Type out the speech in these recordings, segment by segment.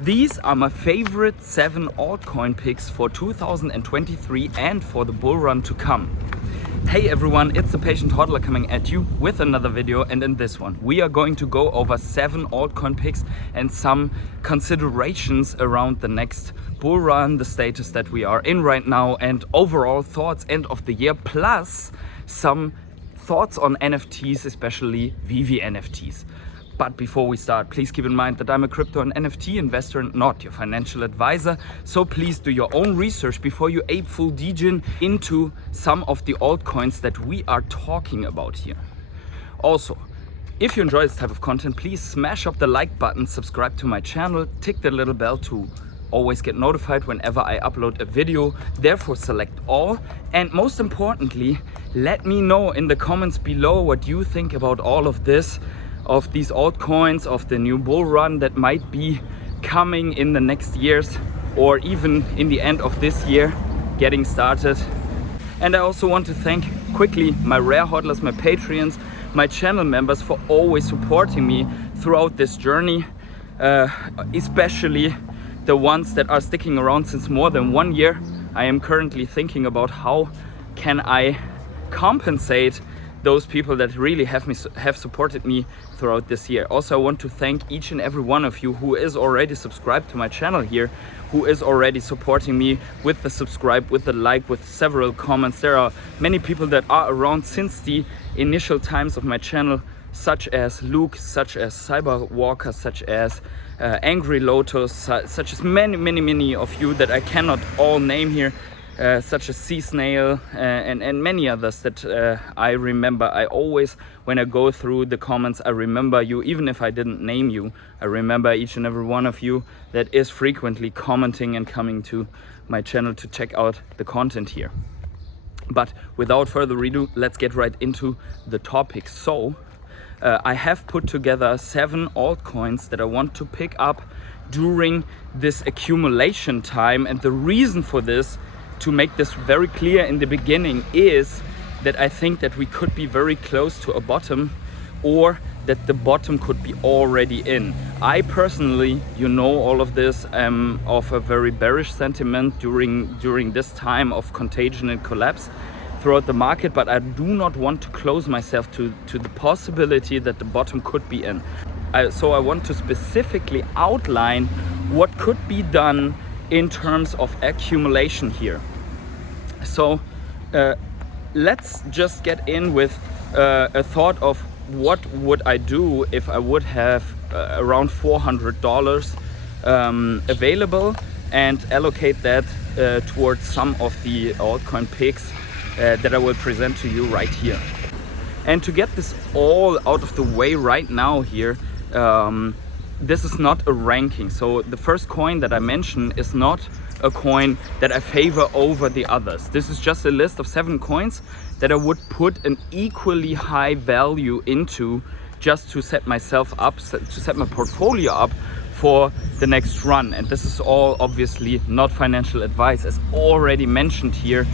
These are my favorite 7 altcoin picks for 2023 and for the bull run to come. Hey everyone, it's the Patient Hodler coming at you with another video, and in this one we are going to go over 7 altcoin picks and some considerations around the next bull run, the status that we are in right now, and overall thoughts end of the year, plus some thoughts on NFTs, especially VV NFTs. But before we start, please keep in mind that I'm a crypto and NFT investor and not your financial advisor. So please do your own research before you ape full degen into some of the altcoins that we are talking about here. Also, if you enjoy this type of content, please smash up the like button, subscribe to my channel, tick the little bell to always get notified whenever I upload a video. Therefore select all, and most importantly, let me know in the comments below what you think about all of this, of these altcoins, of the new bull run that might be coming in the next years or even in the end of this year getting started. And I also want to thank quickly my rare hodlers, my Patreons, my channel members for always supporting me throughout this journey, especially the ones that are sticking around since more than 1 year. I am currently thinking about how can I compensate those people that really have supported me throughout this year. Also, I want to thank each and every one of you who is already subscribed to my channel here, who is already supporting me with the subscribe, with the like, with several comments. There are many people that are around since the initial times of my channel, such as Luke, such as Cyberwalker, such as Angry Lotus, such as many of you that I cannot all name here. Such as Sea Snail and many others that I remember. I always, when I go through the comments, I remember you, even if I didn't name you. I remember each and every one of you that is frequently commenting and coming to my channel to check out the content here. But without further ado, let's get right into the topic. So I have put together 7 altcoins that I want to pick up during this accumulation time, and the reason for this, to make this very clear in the beginning, is that I think that we could be very close to a bottom, or that the bottom could be already in. I personally, you know all of this, am of a very bearish sentiment during this time of contagion and collapse throughout the market, but I do not want to close myself to the possibility that the bottom could be in. So I want to specifically outline what could be done in terms of accumulation here. So let's just get in with a thought of what would I do if I would have around $400 available and allocate that towards some of the altcoin picks that I will present to you right here. And to get this all out of the way right now here, this is not a ranking. So the first coin that I mentioned is not a coin that I favor over the others. This is just a list of 7 coins that I would put an equally high value into, just to set myself up, to set my portfolio up for the next run. And this is all obviously not financial advice, as already mentioned here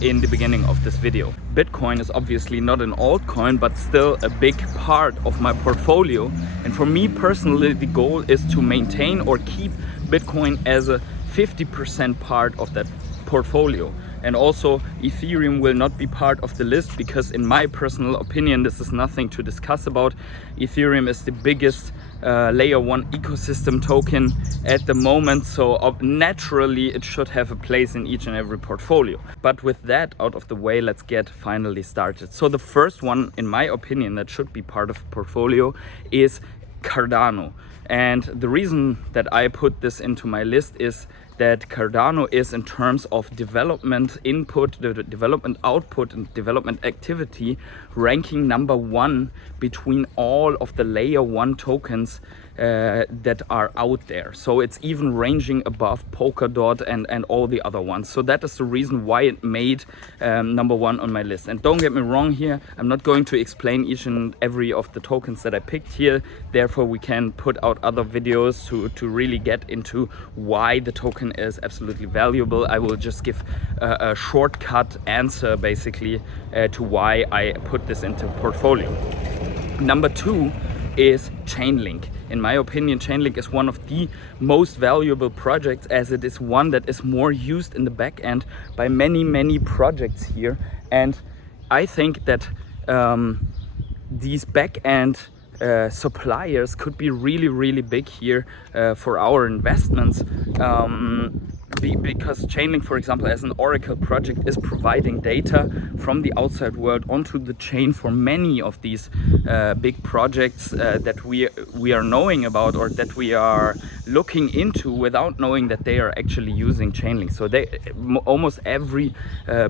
in the beginning of this video. Bitcoin is obviously not an altcoin, but still a big part of my portfolio. And for me personally, the goal is to maintain or keep Bitcoin as a 50% part of that portfolio. And also Ethereum will not be part of the list, because in my personal opinion, this is nothing to discuss about. Ethereum is the biggest layer 1 ecosystem token at the moment, so naturally it should have a place in each and every portfolio. But with that out of the way, let's get finally started. So the first one, in my opinion, that should be part of a portfolio is Cardano. And the reason that I put this into my list is that Cardano is, in terms of development input, development output and development activity, ranking number 1 between all of the layer 1 tokens that are out there. So it's even ranging above Polkadot and all the other ones. So that is the reason why it made number 1 on my list. And don't get me wrong here, I'm not going to explain each and every of the tokens that I picked here. Therefore we can put out other videos to really get into why the token is absolutely valuable. I will just give a shortcut answer basically to why I put this into portfolio. Number 2 is Chainlink. In my opinion, Chainlink is one of the most valuable projects, as it is one that is more used in the back end by many projects here. And I think that these back end suppliers could be really big here for our investments, because Chainlink, for example, as an Oracle project, is providing data from the outside world onto the chain for many of these big projects that we are knowing about, or that we are looking into without knowing that they are actually using Chainlink. So they almost every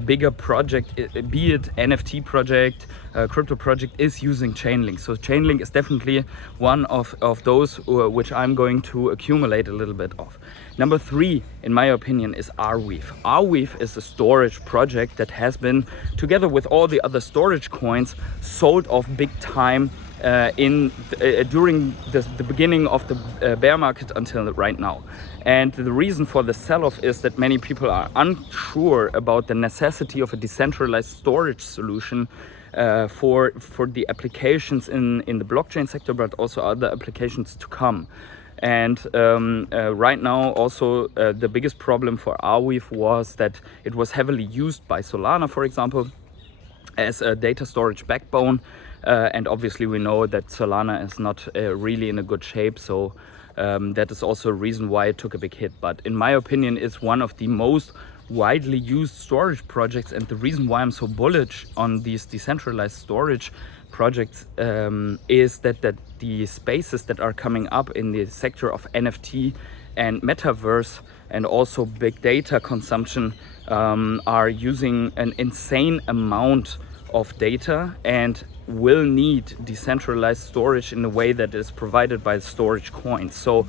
bigger project, be it NFT project, crypto project, is using Chainlink. So Chainlink is definitely one of those which I'm going to accumulate a little bit of. Number 3, in my opinion, is Arweave. Arweave is a storage project that has been, together with all the other storage coins, sold off big time during the beginning of the bear market until right now. And the reason for the sell-off is that many people are unsure about the necessity of a decentralized storage solution for the applications in the blockchain sector, but also other applications to come. And right now also the biggest problem for Arweave was that it was heavily used by Solana, for example, as a data storage backbone. And obviously we know that Solana is not really in a good shape, so that is also a reason why it took a big hit. But in my opinion, it's one of the most widely used storage projects, and the reason why I'm so bullish on these decentralized storage projects is that the spaces that are coming up in the sector of NFT and metaverse and also big data consumption are using an insane amount of data and will need decentralized storage in a way that is provided by storage coins. So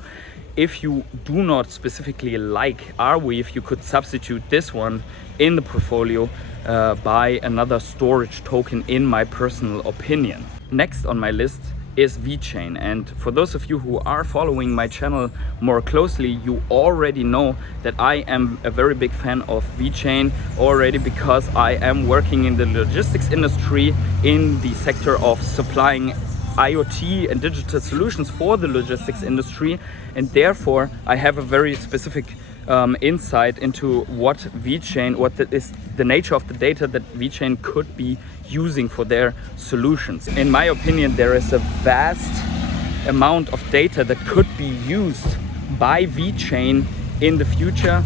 if you do not specifically like Arweave, you could substitute this one in the portfolio by another storage token, in my personal opinion. Next on my list is Vechain, and for those of you who are following my channel more closely, you already know that I am a very big fan of Vechain already, because I am working in the logistics industry in the sector of supplying IoT and digital solutions for the logistics industry, and therefore I have a very specific insight into what Vechain, is the nature of the data that Vechain could be using for their solutions. In my opinion, there is a vast amount of data that could be used by Vechain in the future,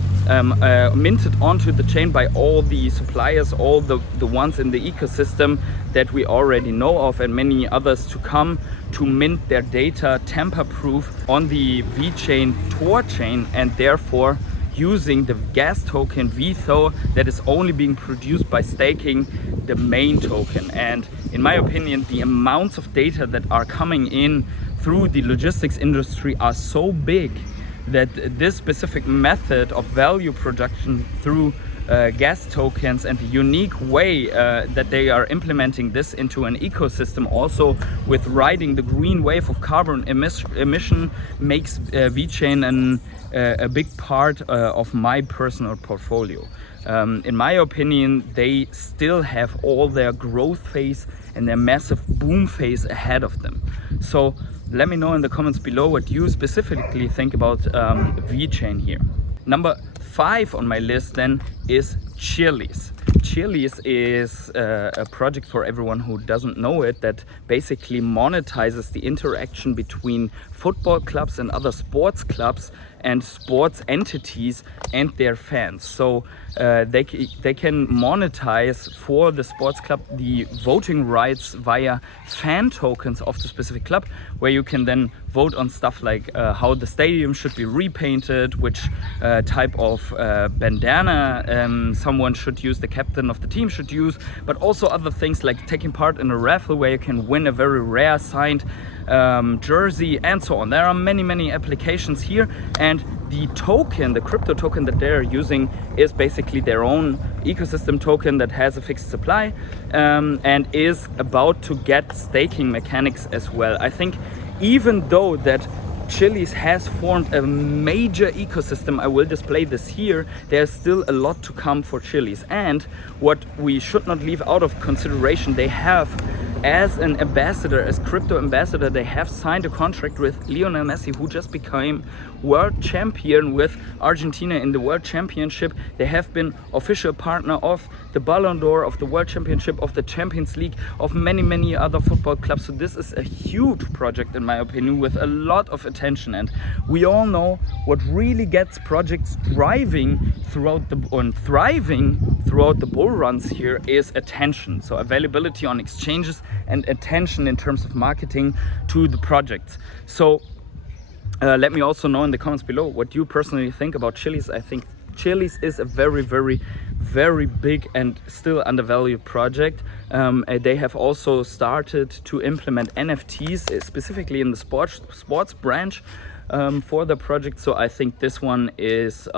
minted onto the chain by all the suppliers, all the ones in the ecosystem that we already know of, and many others to come, to mint their data tamper-proof on the Vechain Tor chain, and therefore using the gas token VTHO that is only being produced by staking the main token. And in my opinion, the amounts of data that are coming in through the logistics industry are so big that this specific method of value production through gas tokens and the unique way that they are implementing this into an ecosystem, also with riding the green wave of carbon emission, makes Vechain a big part of my personal portfolio. In my opinion, they still have all their growth phase and their massive boom phase ahead of them. So let me know in the comments below what you specifically think about Vechain here. Number 5 on my list then is Chiliz. Chiliz is a project, for everyone who doesn't know it, that basically monetizes the interaction between football clubs and other sports clubs and sports entities and their fans. So they can monetize for the sports club the voting rights via fan tokens of the specific club, where you can then vote on stuff like how the stadium should be repainted, which type of bandana someone should use, the captain of the team should use, but also other things like taking part in a raffle where you can win a very rare signed jersey and so on. There are many applications here, and the token, the crypto token that they're using, is basically their own ecosystem token that has a fixed supply and is about to get staking mechanics as well. I think even though that Chiliz has formed a major ecosystem, I will display this here, there's still a lot to come for Chiliz. And what we should not leave out of consideration, they have as an ambassador, as crypto ambassador, they have signed a contract with Lionel Messi, who just became world champion with Argentina in the World Championship. They have been official partner of the Ballon d'Or, of the World Championship, of the Champions League, of many other football clubs. So this is a huge project, in my opinion, with a lot of attention. And we all know what really gets projects thriving throughout the bull runs here is attention. So availability on exchanges and attention in terms of marketing to the projects. So let me also know in the comments below what you personally think about Chiliz. I think Chiliz is a very big and still undervalued project. They have also started to implement NFTs, specifically in the sports branch for the project. So I think this one is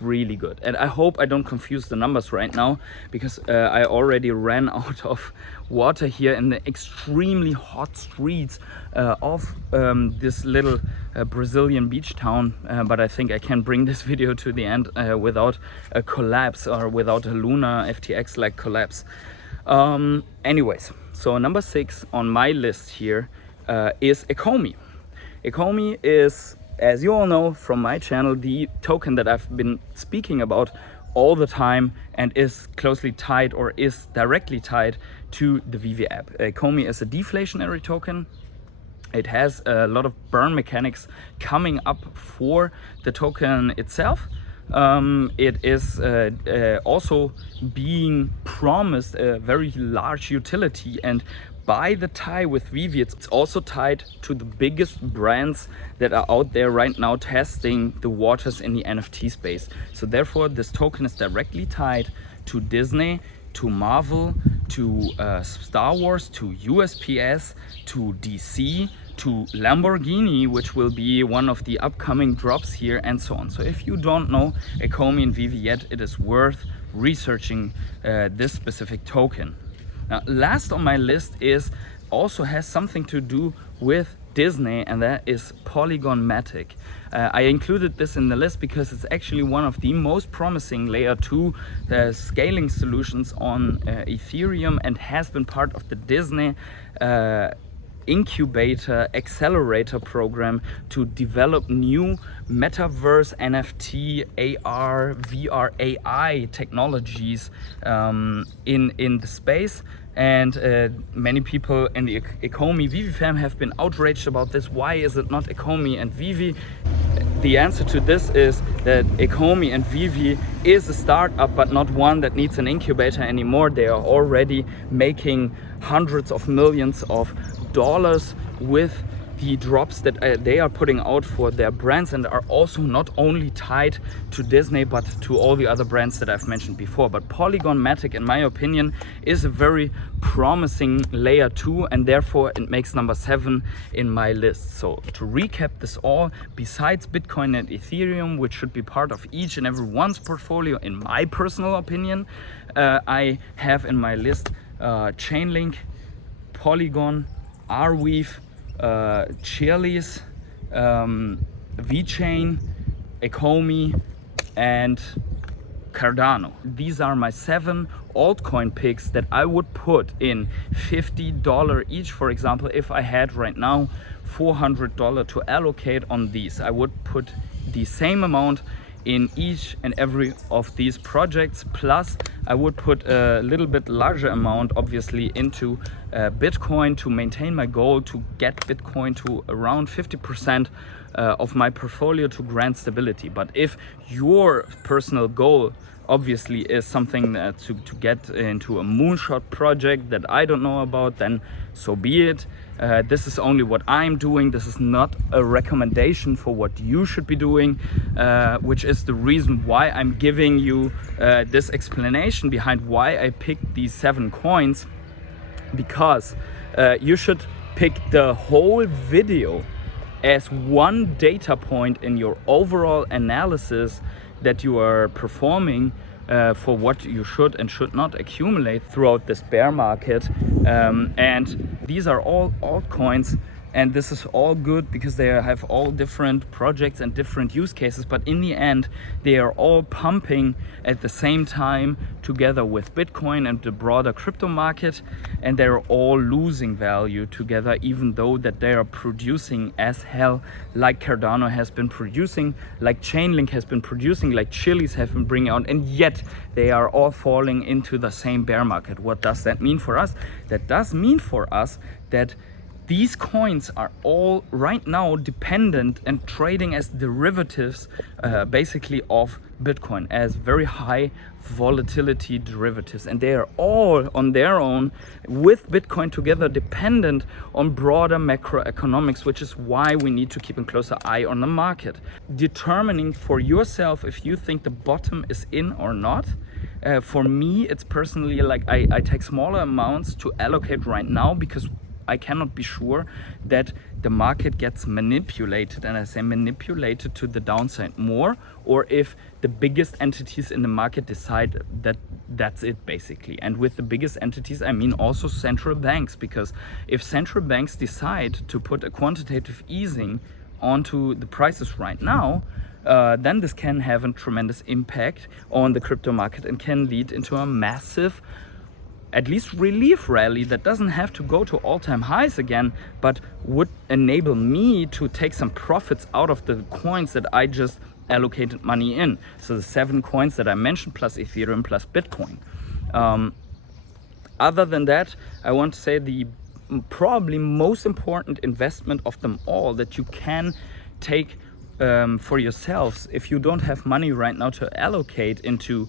really good, and I hope I don't confuse the numbers right now, because I already ran out of water here in the extremely hot streets of this little Brazilian beach town, but I think I can bring this video to the end without a collapse, or without a Luna FTX like collapse. Anyways, so number 6 on my list here is Ecomi. Ecomi is, as you all know from my channel, the token that I've been speaking about all the time and is closely tied, or is directly tied, to the Vivi app. Ecomi is a deflationary token. It has a lot of burn mechanics coming up for the token itself. It is also being promised a very large utility, and by the tie with Vivi, it's also tied to the biggest brands that are out there right now testing the waters in the NFT space. So therefore, this token is directly tied to Disney, to Marvel, to Star Wars, to USPS, to DC, to Lamborghini, which will be one of the upcoming drops here, and so on. So if you don't know Ecomi and Vivi yet, it is worth researching this specific token. Now, last on my list also has something to do with Disney, and that is PolygonMatic. I included this in the list because it's actually one of the most promising layer 2 scaling solutions on Ethereum, and has been part of the Disney incubator accelerator program to develop new metaverse, NFT, AR, VR, AI technologies in the space. And many people in the Ecomi Vivi fam have been outraged about this. Why is it not Ecomi and Vivi? The answer to this is that Ecomi and Vivi is a startup, but not one that needs an incubator anymore. They are already making hundreds of millions of dollars with the drops that they are putting out for their brands, and are also not only tied to Disney but to all the other brands that I've mentioned before. But PolygonMatic, in my opinion, is a very promising layer 2, and therefore it makes number 7 in my list. So to recap this all, besides Bitcoin and Ethereum, which should be part of each and every one's portfolio, in my personal opinion, I have in my list Chainlink, Polygon, Arweave, Chiliz, Vechain, Ecomi, and Cardano. These are my 7 altcoin picks that I would put in $50 each. For example, if I had right now $400 to allocate on these, I would put the same amount in each and every of these projects, plus I would put a little bit larger amount obviously into Bitcoin to maintain my goal to get Bitcoin to around 50% of my portfolio to grant stability. But if your personal goal obviously is something that to get into a moonshot project that I don't know about, then so be it. This is only what I'm doing. This is not a recommendation for what you should be doing, which is the reason why I'm giving you this explanation behind why I picked these 7 coins, because you should pick the whole video as one data point in your overall analysis that you are performing for what you should and should not accumulate throughout this bear market. And these are all altcoins, And this is all good because they have all different projects and different use cases, but in the end they are all pumping at the same time together with Bitcoin and the broader crypto market, and they're all losing value together, even though that they are producing as hell, like Cardano has been producing, like Chainlink has been producing, like Chiliz have been bringing out, and yet they are all falling into the same bear market. What does that mean for us? That does mean for us that these coins are all right now dependent and trading as derivatives basically of Bitcoin, as very high volatility derivatives, and they are all on their own with Bitcoin together dependent on broader macroeconomics, which is why we need to keep a closer eye on the market. Determining for yourself if you think the bottom is in or not. For me, it's personally like I take smaller amounts to allocate right now, because I cannot be sure that the market gets manipulated, and I say manipulated to the downside more, or if the biggest entities in the market decide that that's it basically. And with the biggest entities I mean also central banks, because if central banks decide to put a quantitative easing onto the prices right now, then this can have a tremendous impact on the crypto market and can lead into a massive, at least relief rally that doesn't have to go to all-time highs again, but would enable me to take some profits out of the coins that I just allocated money in. So the 7 coins that I mentioned, plus Ethereum, plus Bitcoin. Other than that, I want to say the probably most important investment of them all that you can take for yourselves if you don't have money right now to allocate into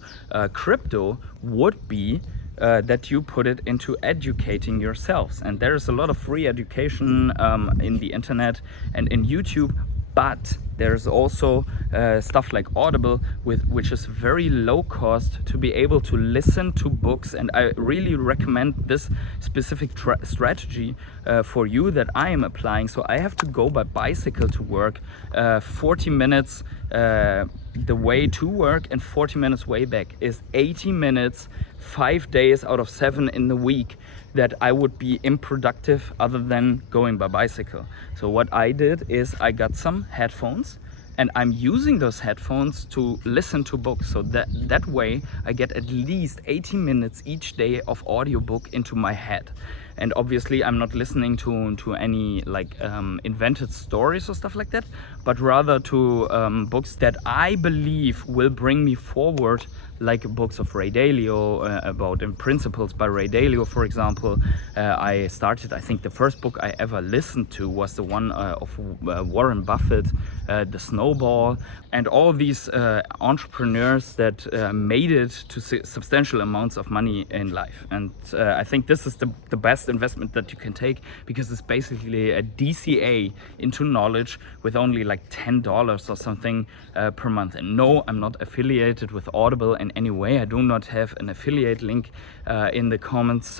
crypto would be that you put it into educating yourselves. And there is a lot of free education in the internet and in YouTube, but there's also stuff like Audible, which is very low cost to be able to listen to books. And I really recommend this specific strategy for you that I am applying. So I have to go by bicycle to work, 40 minutes the way to work and 40 minutes way back is 80 minutes, 5 days out of 7 in the week that I would be unproductive other than going by bicycle. So what I did is I got some headphones, and I'm using those headphones to listen to books. So that way I get at least 80 minutes each day of audiobook into my head. And obviously I'm not listening to any like invented stories or stuff like that, but rather to books that I believe will bring me forward, like books of Ray Dalio, about Principles by Ray Dalio, for example. I think the first book I ever listened to was the one of Warren Buffett, The Snowball, and all these entrepreneurs that made it to substantial amounts of money in life. And I think this is the best investment that you can take, because it's basically a DCA into knowledge with only like $10 or something per month. And no, I'm not affiliated with Audible in any way. I do not have an affiliate link in the comments,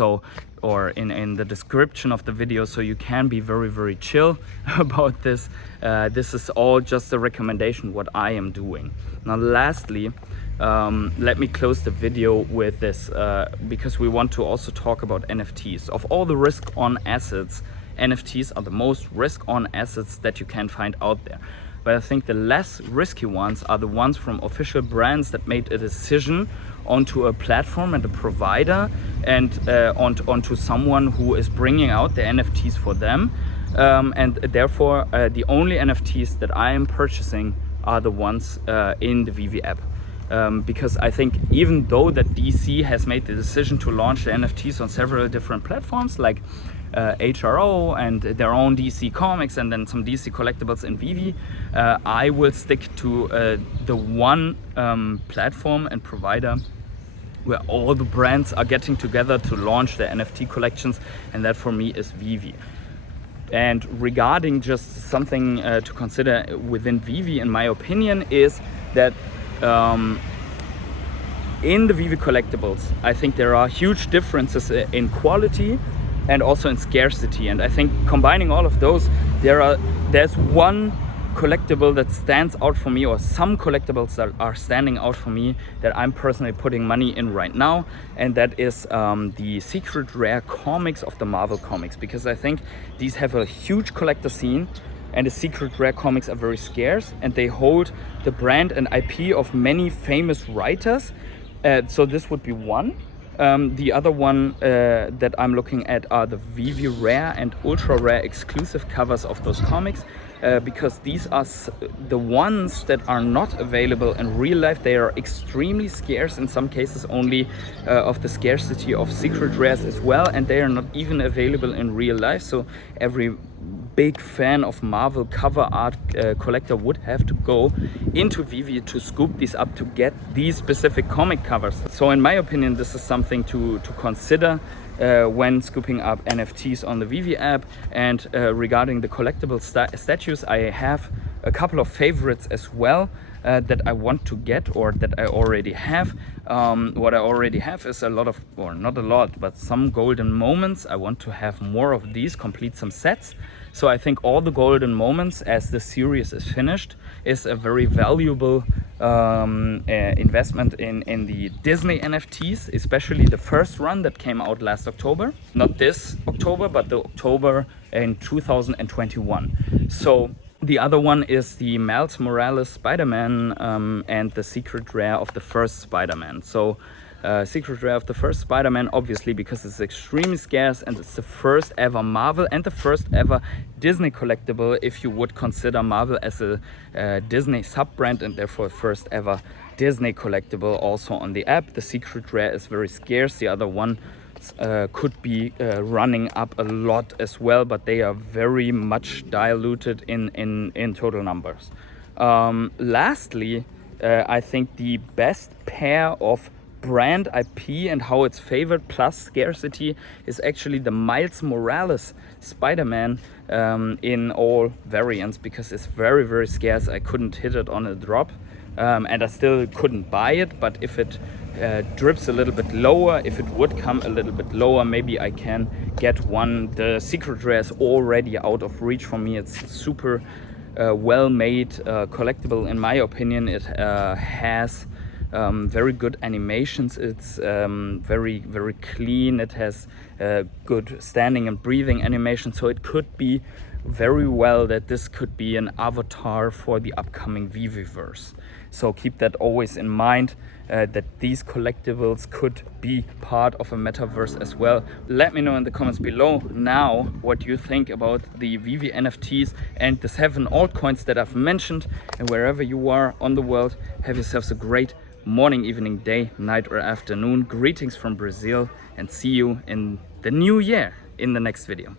or in the description of the video, so you can be very, very chill about this. This is all just a recommendation what I am doing. Now lastly, let me close the video with this, because we want to also talk about NFTs. Of all the risk on assets, NFTs are the most risk on assets that you can find out there. But I think the less risky ones are the ones from official brands that made a decision onto a platform and a provider, and onto someone who is bringing out the NFTs for them. And therefore, the only NFTs that I am purchasing are the ones in the VeVe app. Because I think even though that DC has made the decision to launch the NFTs on several different platforms like HRO and their own DC comics and then some DC collectibles in VeVe, I will stick to the one platform and provider where all the brands are getting together to launch their NFT collections, and that for me is VeVe. And regarding just something to consider within VeVe, in my opinion, is that in the VeVe collectibles, I think there are huge differences in quality and also in scarcity. And I think combining all of those, there's one collectible that stands out for me, or some collectibles that are standing out for me that I'm personally putting money in right now, and that is the secret rare comics of the Marvel comics, because I think these have a huge collector scene, and the secret rare comics are very scarce, and they hold the brand and IP of many famous writers. So this would be one. The other one that I'm looking at are the VV Rare and Ultra Rare exclusive covers of those comics, because these are the ones that are not available in real life. They are extremely scarce, in some cases only of the scarcity of secret rares as well, and they are not even available in real life. So every big fan of Marvel cover art collector would have to go into Vivi to scoop these up to get these specific comic covers. So in my opinion, this is something to consider when scooping up NFTs on the Vivi app. And regarding the collectible statues, I have a couple of favorites as well that I want to get, or that I already have. What I already have is a lot of, or not a lot, but some golden moments. I want to have more of these, complete some sets. So I think all the golden moments, as the series is finished, is a very valuable investment in the Disney NFTs, especially the first run that came out last October. Not this October, but the October in 2021. So the other one is the Miles Morales Spider-Man and the secret rare of the first Spider-Man. So secret rare of the first Spider-Man, obviously, because it's extremely scarce and it's the first ever Marvel and the first ever Disney collectible, if you would consider Marvel as a Disney sub-brand, and therefore first ever Disney collectible also on the app. The secret rare is very scarce. The other one could be running up a lot as well, but they are very much diluted in total numbers. Lastly, I think the best pair of brand IP and how it's favored plus scarcity is actually the Miles Morales Spider-Man in all variants, because it's very, very scarce. I couldn't hit it on a drop, and I still couldn't buy it, but if it drips a little bit lower, if it would come a little bit lower, maybe I can get one. The secret rare is already out of reach for me. It's super well-made collectible in my opinion. It has very good animations. It's very, very clean. It has good standing and breathing animation, so it could be very well that this could be an avatar for the upcoming Viviverse. So keep that always in mind, that these collectibles could be part of a metaverse as well. Let me know in the comments below now what you think about the Vivi NFTs and the 7 altcoins that I've mentioned. And wherever you are on the world, have yourselves a great morning, evening, day, night or afternoon. Greetings from Brazil, and see you in the new year in the next video.